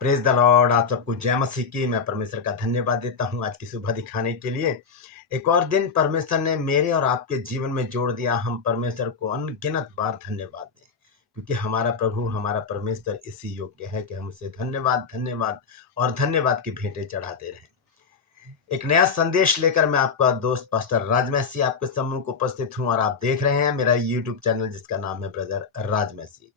Praise the Lord. आप सबको जय मसीह की। मैं परमेश्वर का धन्यवाद देता हूँ आज की सुबह दिखाने के लिए। एक और दिन परमेश्वर ने मेरे और आपके जीवन में जोड़ दिया। हम परमेश्वर को अनगिनत बार धन्यवाद दें, क्योंकि हमारा प्रभु, हमारा परमेश्वर इसी योग्य है कि हम उसे धन्यवाद धन्यवाद और धन्यवाद की भेंटें चढ़ाते रहें। एक नया संदेश लेकर मैं आपका दोस्त पास्टर राज मैसी आपके सम्मुख उपस्थित हूं और आप देख रहे हैं मेरा यूट्यूब चैनल जिसका नाम है ब्रदर राज मैसी।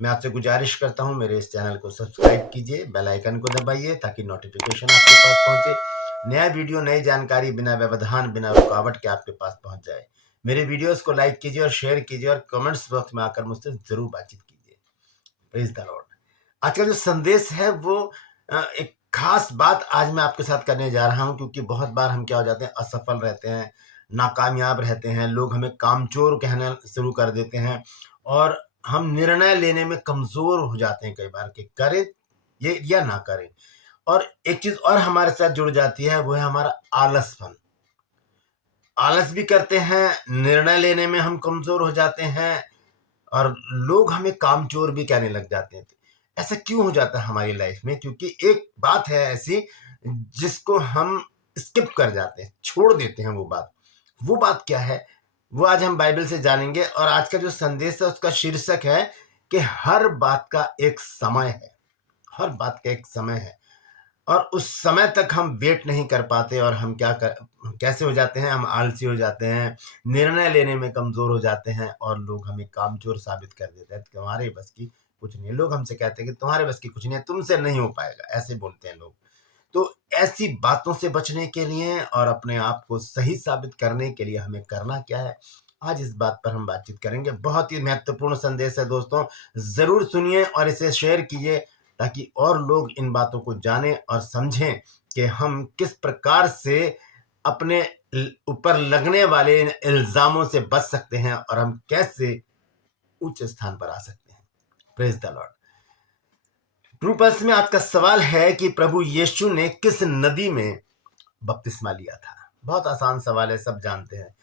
मैं आपसे गुजारिश करता हूं, मेरे इस चैनल को सब्सक्राइब कीजिए, बेल आइकन को दबाइए ताकि नोटिफिकेशन आपके पास पहुंचे। नया वीडियो, नई जानकारी बिना व्यवधान, बिना रुकावट के आपके पास पहुंच जाए। मेरे वीडियोस को लाइक कीजिए और शेयर कीजिए और कमेंट्स बॉक्स में आकर मुझसे जरूर बातचीत कीजिए। Praise the Lord. आज का जो संदेश है वो एक खास बात आज मैं आपके साथ करने जा रहा हूं, क्योंकि बहुत बार हम क्या हो जाते हैं, असफल रहते हैं, नाकामयाब रहते हैं, लोग हमें कामचोर कहना शुरू कर देते हैं और हम निर्णय लेने में कमजोर हो जाते हैं कई बार कि करें ये या ना करें। और एक चीज और हमारे साथ जुड़ जाती है, वो है हमारा आलसपन। आलस भी करते हैं, निर्णय लेने में हम कमजोर हो जाते हैं और लोग हमें कामचोर भी कहने लग जाते हैं। ऐसा क्यों हो जाता है हमारी लाइफ में? क्योंकि एक बात है ऐसी जिसको हम स्किप कर जाते हैं, छोड़ देते हैं। वो बात क्या है, वो आज हम बाइबल से जानेंगे। और आज का जो संदेश है उसका शीर्षक है कि हर बात का एक समय है। हर बात का एक समय है और उस समय तक हम वेट नहीं कर पाते और हम कैसे हो जाते हैं, हम आलसी हो जाते हैं, निर्णय लेने में कमजोर हो जाते हैं और लोग हमें कामचोर साबित कर देते हैं। तुम्हारे बस की कुछ नहीं। लोग हमसे कहते हैं कि तुम्हारे बस की कुछ नहीं है, तुमसे नहीं हो पाएगा, ऐसे बोलते हैं लोग। तो ऐसी बातों से बचने के लिए और अपने आप को सही साबित करने के लिए हमें करना क्या है, आज इस बात पर हम बातचीत करेंगे। बहुत ही महत्वपूर्ण संदेश है दोस्तों, जरूर सुनिए और इसे शेयर कीजिए ताकि और लोग इन बातों को जानें और समझें कि हम किस प्रकार से अपने ऊपर लगने वाले इन इल्जामों से बच सकते हैं और हम कैसे उच्च स्थान पर आ सकते हैं। Praise the Lord. True pulse में आज का सवाल है कि प्रभु यीशु ने किस नदी में बपतिस्मा लिया था? बहुत आसान सवाल है, सब जानते हैं।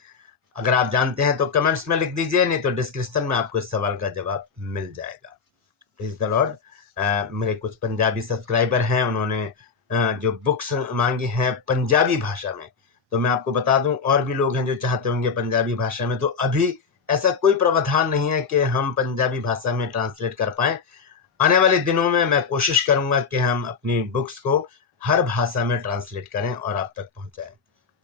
अगर आप जानते हैं तो कमेंट्स में लिख दीजिए, नहीं तो डिस्क्रिप्शन में आपको इस सवाल का जवाब मिल जाएगा। Praise the Lord. मेरे कुछ पंजाबी सब्सक्राइबर हैं, उन्होंने जो बुक्स मांगी हैं पंजाबी भाषा में, तो मैं आपको बता दूं और भी लोग हैं जो चाहते होंगे पंजाबी भाषा में। तो अभी ऐसा कोई प्रावधान नहीं है कि हम पंजाबी भाषा में ट्रांसलेट कर पाएं। आने वाले दिनों में मैं कोशिश करूंगा कि हम अपनी बुक्स को हर भाषा में ट्रांसलेट करें और आप तक पहुंचाएं।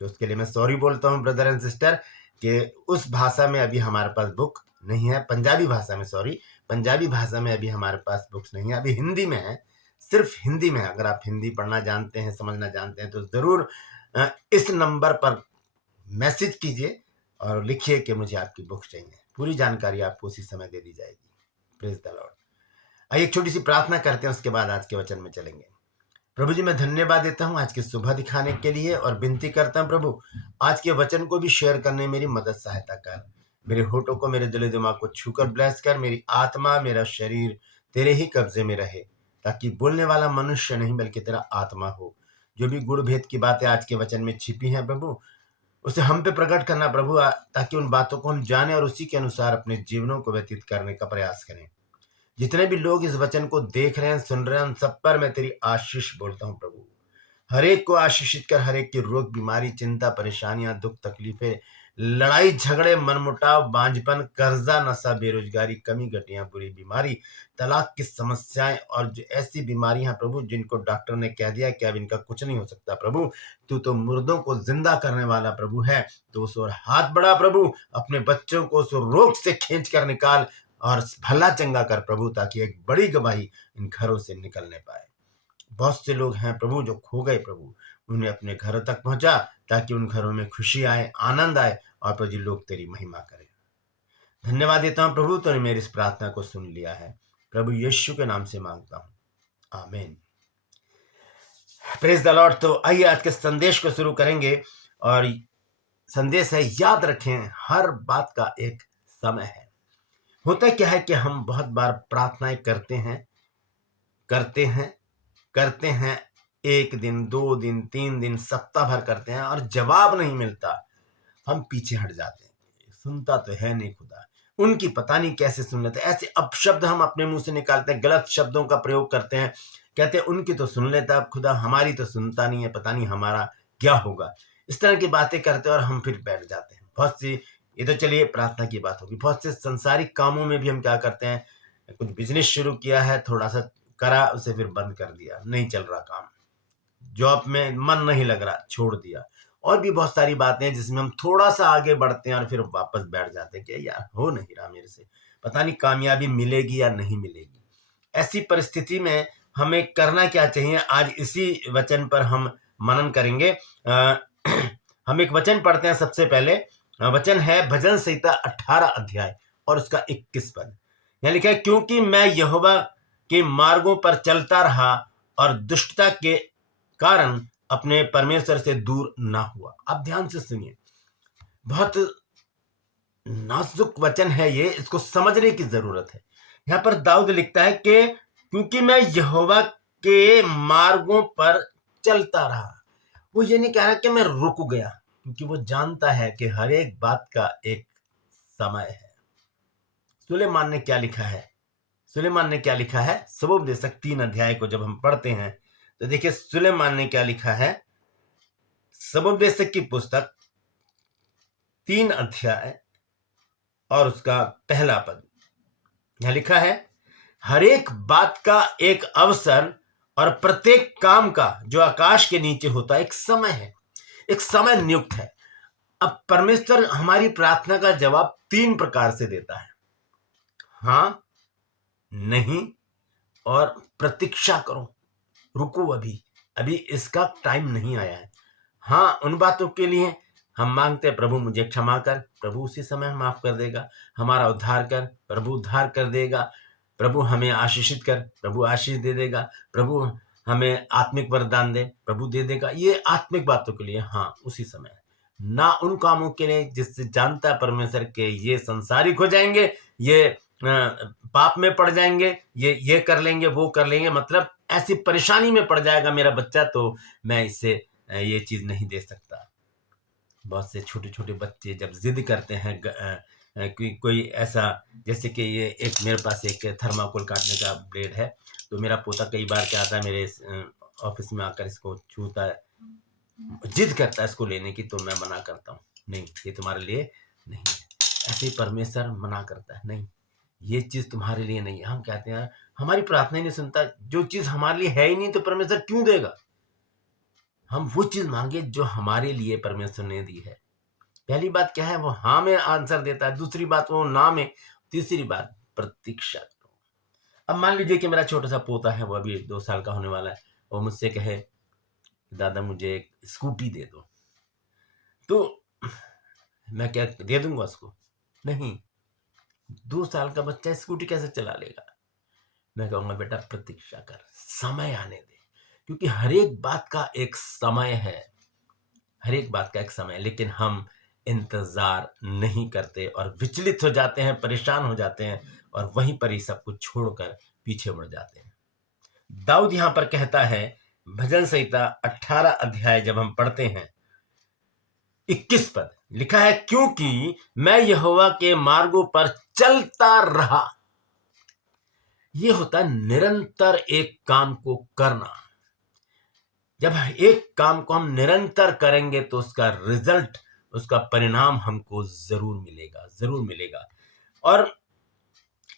तो उसके लिए मैं सॉरी बोलता हूं ब्रदर एंड सिस्टर कि उस भाषा में अभी हमारे पास बुक नहीं है। पंजाबी भाषा में, सॉरी, पंजाबी भाषा में अभी हमारे पास बुक्स नहीं है। अभी हिंदी में है, सिर्फ हिंदी में है। अगर आप हिंदी पढ़ना जानते हैं, समझना जानते हैं तो जरूर इस नंबर पर मैसेज कीजिए और लिखिए कि मुझे आपकी बुक चाहिए। पूरी जानकारी आपको उसी समय दे दी जाएगी। Praise the Lord. आइए एक छोटी सी प्रार्थना करते हैं, उसके बाद आज के वचन में चलेंगे। प्रभु जी, मैं धन्यवाद देता हूँ आज की सुबह दिखाने के लिए और विनती करता हूँ प्रभु, आज के वचन को भी शेयर करने में मेरी मदद सहायता कर। मेरे होठों को, मेरे दिल दिमाग को छूकर ब्लेस कर। मेरी आत्मा, मेरा शरीर तेरे ही कब्जे में रहे, ताकि बोलने वाला मनुष्य नहीं बल्कि तेरा आत्मा हो। जो भी गुड़ भेद की बातें आज के वचन में छिपी हैं प्रभु, उसे हम पे प्रकट करना प्रभु, ताकि उन बातों को हम जाने और उसी के अनुसार अपने जीवनों को व्यतीत करने का प्रयास करें। जितने भी लोग इस वचन को देख रहे हैं, सुन रहे हैं, उन सब पर मैं तेरी आशीष बोलता हूँ प्रभु। हर एक को आशीषित कर। हर एक की रोग, बीमारी, चिंता, परेशानियां, दुख, तकलीफें, लड़ाई झगड़े, मनमुटाव, बांझपन, कर्जा, नशा, बेरोजगारी, कमी घटियां, बुरी बीमारी, तलाक की समस्याएं और जो ऐसी बीमारियां प्रभु जिनको डॉक्टर ने कह दिया कि अब इनका कुछ नहीं हो सकता प्रभु, तू तो मुर्दों को जिंदा करने वाला प्रभु है। तो उस ओर हाथ बढ़ा प्रभु, अपने बच्चों को उस रोग से खींच कर निकाल और भला चंगा कर प्रभु, ताकि एक बड़ी गवाही इन घरों से निकलने पाए। बहुत से लोग हैं प्रभु जो खो गए प्रभु, उन्हें अपने घरों तक पहुंचा, ताकि उन घरों में खुशी आए, आनंद आए और प्रभु लोग तेरी महिमा करें। धन्यवाद देता हूं प्रभु, तूने मेरी इस प्रार्थना को सुन लिया है। प्रभु यीशु के नाम से मांगता हूं, आमीन। Praise the Lord. तो आइए आज के संदेश को शुरू करेंगे और संदेश है, याद रखें हर बात का एक समय है। होता क्या है कि हम बहुत बार प्रार्थनाएं करते हैं, एक दिन, 2 दिन, 3 दिन, सप्ताह भर करते हैं और जवाब नहीं मिलता। हम पीछे हट जाते हैं, सुनता तो है नहीं खुदा, उनकी पता नहीं कैसे सुन लेते। ऐसे अपशब्द हम अपने मुंह से निकालते हैं, गलत शब्दों का प्रयोग करते हैं कहते उनकी तो सुन लेता, खुदा हमारी तो सुनता नहीं है, पता नहीं हमारा क्या होगा। इस तरह की बातें करते और हम फिर बैठ जाते हैं। बहुत सी, ये तो चलिए प्रार्थना की बात होगी, बहुत से संसारिक कामों में भी हम क्या करते हैं, कुछ बिजनेस शुरू किया है, थोड़ा सा करा, उसे फिर बंद कर दिया, नहीं चल रहा काम, जॉब में मन नहीं लग रहा, छोड़ दिया। और भी बहुत सारी बातें हैं जिसमें हम थोड़ा सा आगे बढ़ते हैं और फिर वापस बैठ जाते हैं कि यार हो नहीं रहा मेरे से, पता नहीं कामयाबी मिलेगी या नहीं मिलेगी। ऐसी परिस्थिति में हमें करना क्या चाहिए, आज इसी वचन पर हम मनन करेंगे। हम एक वचन पढ़ते हैं सबसे पहले। वचन है भजन संहिता 18 अध्याय और उसका 21 पद। यहाँ लिखा है, क्योंकि मैं यहोवा के मार्गों पर चलता रहा और दुष्टता के कारण अपने परमेश्वर से दूर ना हुआ। आप ध्यान से सुनिए, बहुत नाजुक वचन है ये, इसको समझने की जरूरत है। यहाँ पर दाऊद लिखता है कि क्योंकि मैं यहोवा के मार्गों पर चलता रहा। वो ये नहीं कह रहा कि मैं रुक गया, क्योंकि वो जानता है कि हर एक बात का एक समय है। सुलेमान ने क्या लिखा है, सुलेमान ने क्या लिखा है, सबोपदेशक 3 अध्याय को जब हम पढ़ते हैं तो देखिए सुलेमान ने क्या लिखा है। सबोपदेशक की पुस्तक 3 अध्याय और उसका पहला पद, यहां लिखा है, हर एक बात का एक अवसर और प्रत्येक काम का जो आकाश के नीचे होता है एक समय है, एक समय नियुक्त है। अब परमेश्वर हमारी प्रार्थना का जवाब 3 प्रकार से देता है, हाँ, नहीं और प्रतीक्षा करो, रुको, अभी अभी इसका टाइम नहीं आया है। हाँ, उन बातों के लिए हम मांगते हैं, प्रभु मुझे क्षमा कर, प्रभु उसी समय माफ कर देगा। हमारा उद्धार कर, प्रभु उद्धार कर देगा। प्रभु हमें आशीषित कर, प्रभु आशीष दे देगा। प्रभु हमें आत्मिक वरदान दे, प्रभु दे देगा। ये आत्मिक बातों के लिए हाँ उसी समय, ना उन कामों के लिए जिससे जानता है परमेश्वर के ये संसारिक हो जाएंगे, ये पाप में पड़ जाएंगे, ये कर लेंगे, वो कर लेंगे, मतलब ऐसी परेशानी में पड़ जाएगा मेरा बच्चा, तो मैं इससे ये चीज नहीं दे सकता। बहुत से छोटे छोटे बच्चे जब जिद करते हैं, कोई ऐसा, जैसे कि ये एक मेरे पास एक थर्माकोल काटने का ब्लेड है, तो मेरा पोता कई बार क्या आता है मेरे ऑफिस में आकर इसको छूता है, जिद करता है इसको लेने की, तो मैं मना करता हूँ, नहीं ये तुम्हारे लिए नहीं है। ऐसे ही परमेश्वर मना करता है, नहीं ये चीज तुम्हारे लिए नहीं है। हम कहते हैं हमारी प्रार्थना ही नहीं सुनता, जो चीज हमारे लिए है ही नहीं तो परमेश्वर क्यों देगा। हम वो चीज मांगे जो हमारे लिए परमेश्वर ने दी है। पहली बात क्या है, वो हाँ में आंसर देता है, दूसरी बात वो ना में, तीसरी बात प्रतीक्षा करो। अब मान लीजिए कि मेरा छोटा सा पोता है, वो अभी 2 साल का होने वाला है, वो मुझसे कहे दादा मुझे एक स्कूटी दे दो, तो मैं क्या दे दूंगा उसको? नहीं, 2 साल का बच्चा स्कूटी कैसे चला लेगा? मैं कहूंगा बेटा प्रतीक्षा कर, समय आने दे, क्योंकि हर एक बात का एक समय है, हर एक बात का एक समय। लेकिन हम इंतजार नहीं करते और विचलित हो जाते हैं, परेशान हो जाते हैं और वहीं पर ही सब कुछ छोड़कर पीछे मुड़ जाते हैं। दाऊद यहां पर कहता है, भजन संहिता 18 अध्याय जब हम पढ़ते हैं 21 पद लिखा है, क्योंकि मैं यहोवा के मार्गों पर चलता रहा। यह होता है निरंतर एक काम को करना। जब एक काम को हम निरंतर करेंगे तो उसका रिजल्ट, उसका परिणाम हमको जरूर मिलेगा, जरूर मिलेगा। और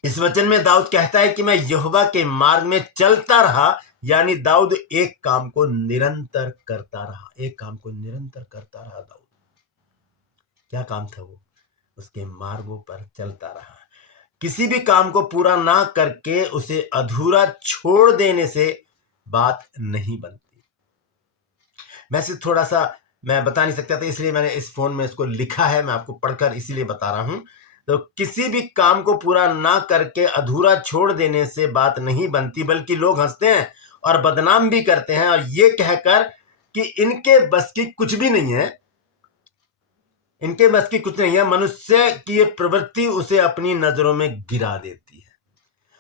इस वचन में दाऊद कहता है कि मैं यहोवा के मार्ग में चलता रहा, यानी दाऊद एक काम को निरंतर करता रहा, एक काम को निरंतर करता रहा दाऊद। क्या काम था वो? उसके मार्गों पर चलता रहा। किसी भी काम को पूरा ना करके उसे अधूरा छोड़ देने से बात नहीं बनती। मैं सिर्फ थोड़ा सा मैं बता नहीं सकता था, इसलिए मैंने इस फोन में इसको लिखा है, मैं आपको पढ़कर इसीलिए बता रहा हूं। तो किसी भी काम को पूरा ना करके अधूरा छोड़ देने से बात नहीं बनती, बल्कि लोग हंसते हैं और बदनाम भी करते हैं, और ये कहकर कि इनके बस की कुछ भी नहीं है, इनके बस की कुछ नहीं है। मनुष्य की ये प्रवृत्ति उसे अपनी नजरों में गिरा देती है।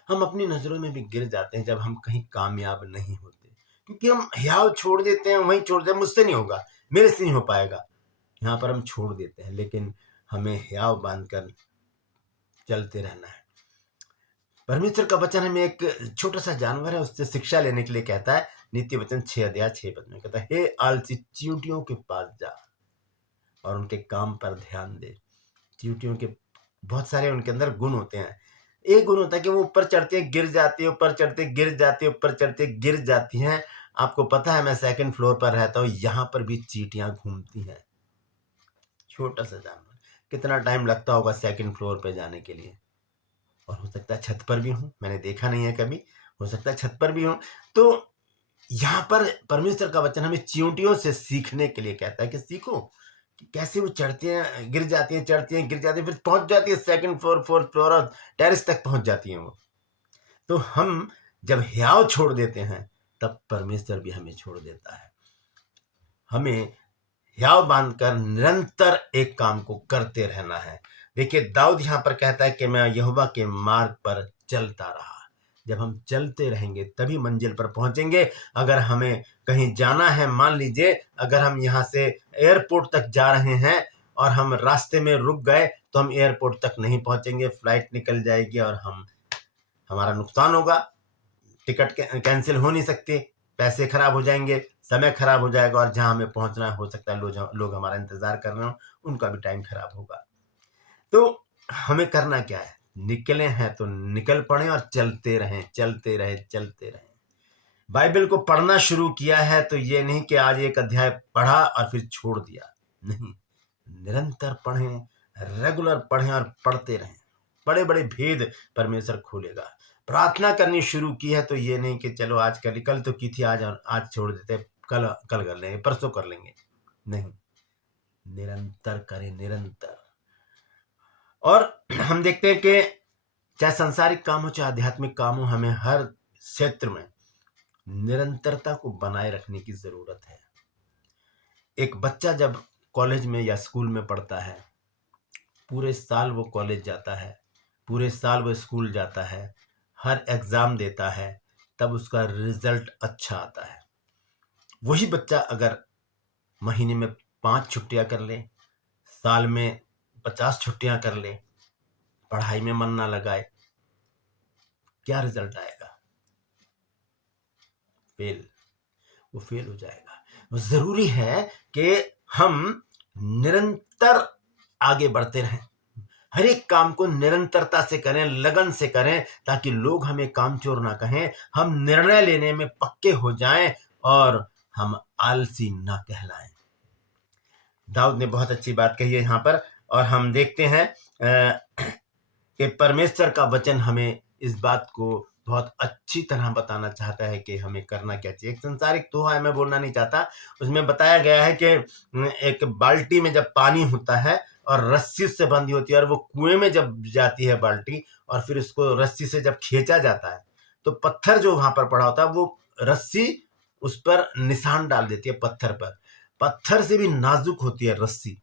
हम अपनी नजरों में भी गिर जाते हैं जब हम कहीं कामयाब नहीं होते, क्योंकि हम हियाव छोड़ देते हैं, वहीं छोड़ देते हैं, मुझसे नहीं होगा, मेरे से नहीं हो पाएगा, यहाँ पर हम छोड़ देते हैं। लेकिन हमें हियाव बांधकर चलते रहना है। परमेश्वर का वचन हमें एक छोटा सा जानवर है, उससे शिक्षा लेने के लिए कहता है। नीति वचन 6 अध्याय 6 पद में कहता है, हे आलसी, चींटियों के पास जा और उनके काम पर ध्यान दे। चींटियों के बहुत सारे उनके अंदर गुण होते हैं। एक गुण होता है कि वो ऊपर चढ़ती है गिर जाती है, ऊपर चढ़ती है गिर जाती है, ऊपर चढ़ती है गिर जाती हैं। आपको पता है मैं सेकंड फ्लोर पर रहता हूँ, यहाँ पर भी चींटियां घूमती हैं। छोटा सा जानवर, कितना टाइम लगता होगा सेकंड फ्लोर पे जाने के लिए। और हो सकता है छत पर भी हूँ, मैंने देखा नहीं है कभी, हो सकता है छत पर भी हूँ। तो यहाँ पर परमेश्वर का वचन हमें चींटियों से सीखने के लिए कहता है कि सीखो कि कैसे वो चढ़ती हैं, गिर जाती हैं, चढ़ती हैं, गिर जाती हैं, फिर पहुंच जाती है सेकंड फ्लोर, फोर्थ फ्लोर और टेरेस तक पहुंच जाती हैं वो। तो हम जब हियाव छोड़ देते हैं तब परमेश्वर भी हमें छोड़ देता है। हमें हियाव बांधकर निरंतर एक काम को करते रहना है। देखिए दाऊद यहाँ पर कहता है कि मैं यहोवा के मार्ग पर चलता रहा। जब हम चलते रहेंगे तभी मंजिल पर पहुंचेंगे। अगर हमें कहीं जाना है, मान लीजिए अगर हम यहाँ से एयरपोर्ट तक जा रहे हैं और हम रास्ते में रुक गए तो हम एयरपोर्ट तक नहीं पहुंचेंगे, फ्लाइट निकल जाएगी और हमारा नुकसान होगा, टिकट कैंसिल हो नहीं सकती, पैसे खराब हो जाएंगे, समय खराब हो जाएगा और जहां हमें पहुंचना हो सकता है लोग हमारा इंतजार कर रहे हो, उनका भी टाइम खराब होगा। तो हमें करना क्या है? निकले हैं तो निकल पड़े और चलते रहें, चलते रहे, चलते रहें। बाइबल को पढ़ना शुरू किया है तो ये नहीं कि आज एक अध्याय पढ़ा और फिर छोड़ दिया, नहीं, निरंतर पढ़ें, रेगुलर पढ़ें और पढ़ते रहें। बड़े बड़े भेद परमेश्वर खोलेगा। प्रार्थना करनी शुरू की है तो ये नहीं कि चलो आज कल तो की थी, आज छोड़ देते, कल कल कर लेंगे, परसों कर लेंगे, नहीं, निरंतर करें, निरंतर। और हम देखते हैं कि चाहे सांसारिक काम हो चाहे आध्यात्मिक काम हो, हमें हर क्षेत्र में निरंतरता को बनाए रखने की जरूरत है। एक बच्चा जब कॉलेज में या स्कूल में पढ़ता है, पूरे साल वो कॉलेज जाता है, पूरे साल वो स्कूल जाता है, हर एग्जाम देता है, तब उसका रिजल्ट अच्छा आता है। वही बच्चा अगर महीने में 5 छुट्टियां कर ले, साल में 50 छुट्टियां कर ले, पढ़ाई में मन ना लगाए, क्या रिजल्ट आएगा? फेल, वो फेल हो जाएगा। जरूरी है कि हम निरंतर आगे बढ़ते रहें, हर एक काम को निरंतरता से करें, लगन से करें, ताकि लोग हमें कामचोर ना कहें, हम निर्णय लेने में पक्के हो जाएं और हम आलसी ना कहलाएं। दाऊद ने बहुत अच्छी बात कही है यहाँ पर, और हम देखते हैं कि परमेश्वर का वचन हमें इस बात को बहुत अच्छी तरह बताना चाहता है कि हमें करना क्या चाहिए। एक संसारिक दोहा है, मैं बोलना नहीं चाहता, उसमें बताया गया है कि एक बाल्टी में जब पानी होता है और रस्सी से बंधी होती है और वो कुएं में जब जाती है बाल्टी और फिर उसको रस्सी से जब खींचा जाता है तो पत्थर जो वहां पर पड़ा होता है वो रस्सी उस पर निशान डाल देती है, पत्थर पर। पत्थर से भी नाजुक होती है रस्सी,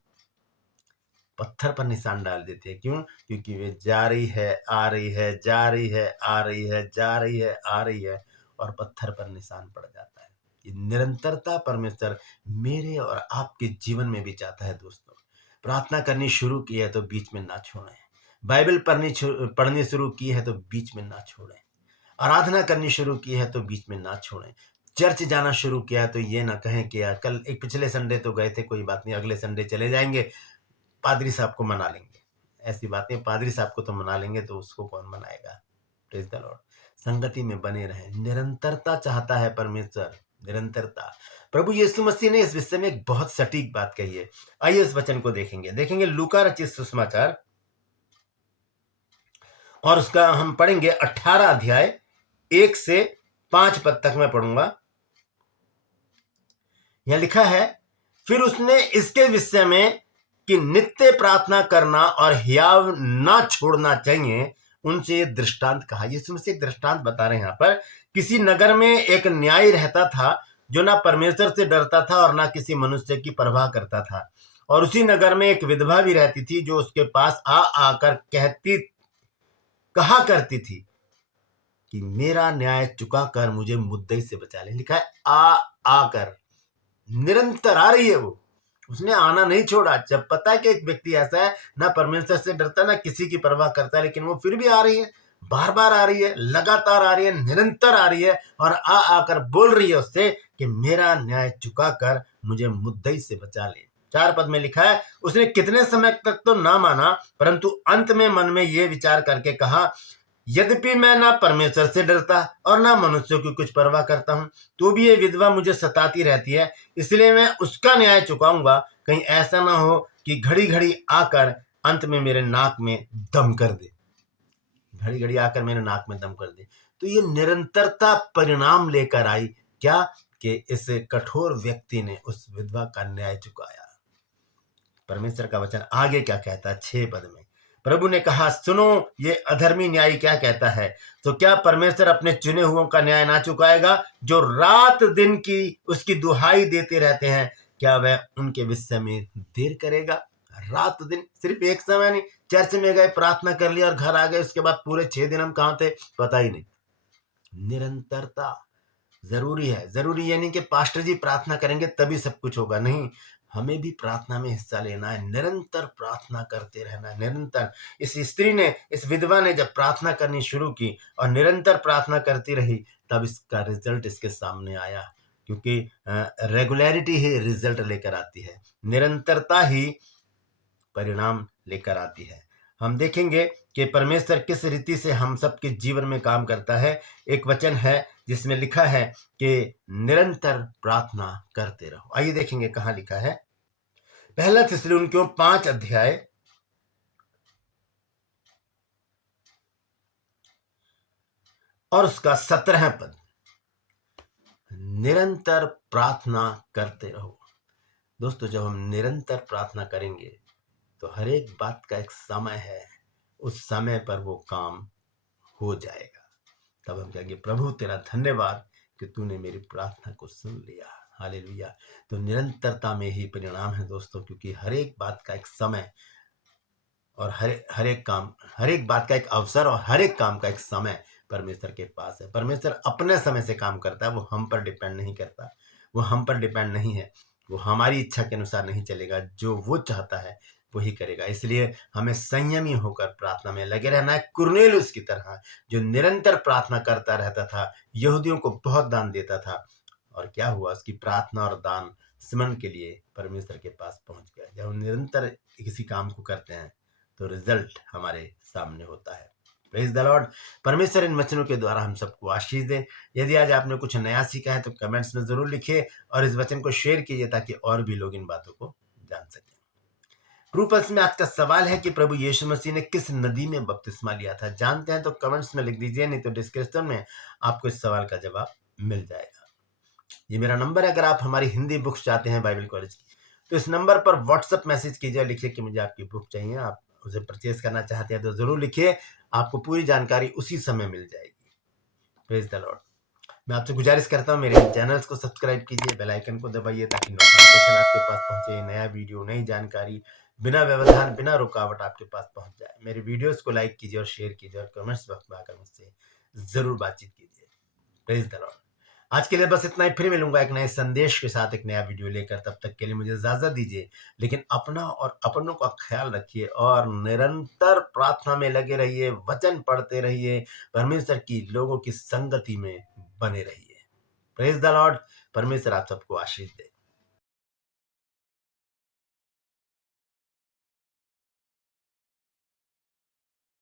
पत्थर पर निशान डाल देती है। क्यों? क्योंकि वे जा रही है, आ रही है, जा रही है, आ रही है, जा रही है, आ रही है, और पत्थर पर निशान पड़ जाता है। ये निरंतरता परमेश्वर मेरे और आपके जीवन में भी चाहता है। दोस्तों, प्रार्थना करनी शुरू की है तो बीच में ना छोड़ें, बाइबल पढ़नी शुरू की है तो बीच में ना छोड़ें, आराधना करनी शुरू की है तो बीच में ना छोड़ें, चर्च जाना शुरू किया है तो ये ना कहें कि यार कल एक पिछले संडे तो गए थे, कोई बात नहीं, अगले संडे चले जाएंगे, पादरी साहब को मना लेंगे। ऐसी बातें, पादरी साहब को तो मना लेंगे तो उसको कौन मनाएगा? Praise the Lord. संगति में बने रहें, निरंतरता चाहता है परमेश्वर, निरंतरता। प्रभु यीशु मसीह ने इस विषय में एक बहुत सटीक बात कही है। आइए इस वचन को देखेंगे लूका रचित सुसमाचार, और उसका हम पढ़ेंगे 18 अध्याय 1 से 5 पद तक मैं पढ़ूंगा। यह लिखा है, फिर उसने इसके विषय में कि नित्य प्रार्थना करना और हियाव ना छोड़ना चाहिए, उनसे दृष्टांत कहा। यीशु मसीह एक दृष्टांत बता रहे हैं यहाँ पर। किसी नगर में एक न्यायी रहता था जो ना परमेश्वर से डरता था और ना किसी मनुष्य की परवाह करता था। और उसी नगर में एक विधवा भी रहती थी जो उसके पास आकर कहा करती थी कि मेरा न्याय चुका कर मुझे मुद्दई से बचा ले। लिखा है आकर, निरंतर आ रही है वो, उसने आना नहीं छोड़ा। जब पता है कि एक व्यक्ति ऐसा है, ना परमेश्वर से डरता ना किसी की परवाह करता, लेकिन वो फिर भी आ रही है, बार बार आ रही है, लगातार आ रही है, निरंतर आ रही है और आकर बोल रही है उससे कि मेरा न्याय चुकाकर मुझे मुद्दई से बचा ले। 4 पद में लिखा है, उसने कितने समय तक तो ना माना, परंतु अंत में मन में यह विचार करके कहा, यद्यपि मैं ना परमेश्वर से डरता और ना मनुष्यों की कुछ परवाह करता हूं, तो भी ये विधवा मुझे सताती रहती है, इसलिए मैं उसका न्याय चुकाऊंगा। कहीं ऐसा ना हो कि घड़ी घड़ी आकर अंत में मेरे नाक में दम कर दे, घड़ी घड़ी आकर मेरे नाक में दम कर दे। तो ये निरंतरता परिणाम लेकर आई, क्या कि इस कठोर व्यक्ति ने उस विधवा का न्याय चुकाया। परमेश्वर का वचन आगे क्या कहता है 6 पद में, प्रभु ने कहा, सुनो ये अधर्मी न्यायी क्या कहता है, तो क्या परमेश्वर अपने चुने हुओं का न्याय ना चुकाएगा जो रात दिन की उसकी दुहाई देते रहते हैं, क्या वह उनके विषय में देर करेगा। रात दिन, सिर्फ एक समय नहीं, चर्च में गए, प्रार्थना कर लिया और घर आ गए, उसके बाद पूरे 6 दिन हम कहाँ थे पता ही नहीं। निरंतरता जरूरी है। जरूरी यानी कि पास्टर जी प्रार्थना करेंगे तभी सब कुछ होगा, नहीं, हमें भी प्रार्थना में हिस्सा लेना है, निरंतर प्रार्थना करते रहना है, निरंतर। इस स्त्री ने, इस विधवा ने जब प्रार्थना करनी शुरू की और निरंतर प्रार्थना करती रही, तब इसका रिजल्ट इसके सामने आया, क्योंकि रेगुलरिटी ही रिजल्ट लेकर आती है, निरंतरता ही परिणाम लेकर आती है। हम देखेंगे कि परमेश्वर किस रीति से हम सबके जीवन में काम करता है। एक वचन है जिसमें लिखा है कि निरंतर प्रार्थना करते रहो। आइए देखेंगे कहाँ लिखा है। पहला थिस्सलुनीकियों 5 अध्याय और उसका 17 पद, निरंतर प्रार्थना करते रहो। दोस्तों, जब हम निरंतर प्रार्थना करेंगे तो हर एक बात का एक समय है, उस समय पर वो काम हो जाएगा। तब हम कहेंगे, प्रभु तेरा धन्यवाद कि तूने मेरी प्रार्थना को सुन लिया। हालेलुया। तो निरंतरता में ही परिणाम है दोस्तों, क्योंकि हर एक बात का एक समय और हर एक काम, हर एक बात का एक अवसर और हर एक काम का एक समय परमेश्वर के पास है। परमेश्वर अपने समय से काम करता है, वो हम पर डिपेंड नहीं करता, वो हम पर डिपेंड नहीं है, वो हमारी इच्छा के अनुसार नहीं चलेगा, जो वो चाहता है वही करेगा। इसलिए हमें संयमी होकर प्रार्थना में लगे रहना है, कुरनेलियुस की तरह, जो निरंतर प्रार्थना करता रहता था, यहूदियों को बहुत दान देता था, और क्या हुआ, उसकी प्रार्थना और दान सिमन के लिए परमेश्वर के पास पहुंच गया। जब हम निरंतर किसी काम को करते हैं तो रिजल्ट हमारे सामने होता है। Praise the Lord. परमेश्वर इन वचनों के द्वारा हम सबको आशीष दे। यदि आज आपने कुछ नया सीखा है तो कमेंट्स में जरूर लिखिए और इस वचन को शेयर कीजिए ताकि और भी लोग इन बातों को जान सकें। ट्रूपल्स में आज का सवाल है कि प्रभु यीशु मसीह ने किस नदी में बपतिस्मा लिया था। जानते हैं तो कमेंट्स में लिख दीजिए, नहीं तो डिस्क्रिप्शन में आपको इस सवाल का जवाब मिल जाएगा। ये मेरा नंबर है। अगर आप हमारी हिंदी बुक्स चाहते हैं बाइबल कॉलेज की, तो इस नंबर पर व्हाट्सएप मैसेज कीजिए, लिखिए कि मुझे आपकी बुक चाहिए, आप उसे परचेज करना चाहते हैं तो जरूर लिखिए, आपको पूरी जानकारी उसी समय मिल जाएगी। Praise the Lord. मैं आपसे गुजारिश करता हूँ, मेरे चैनल्स को सब्सक्राइब कीजिए, बेल आइकन को दबाइए ताकि नोटिफिकेशन आपके पास पहुंचे, नया वीडियो, नई जानकारी बिना व्यवधान, बिना रुकावट आपके पास पहुंच जाए। मेरे वीडियोस को लाइक कीजिए और शेयर कीजिए और कमेंट्स बॉक्स में आकर मुझसे जरूर बातचीत कीजिए। Praise the Lord. आज के लिए बस इतना ही। फिर मिलूंगा एक नए संदेश के साथ, एक नया वीडियो लेकर। तब तक के लिए मुझे इजाजत दीजिए, लेकिन अपना और अपनों का ख्याल रखिए और निरंतर प्रार्थना में लगे रहिए, वचन पढ़ते रहिए, परमेश्वर की लोगों की संगति में बने रहिए। Praise the Lord. परमेश्वर आप सबको आशीष दे।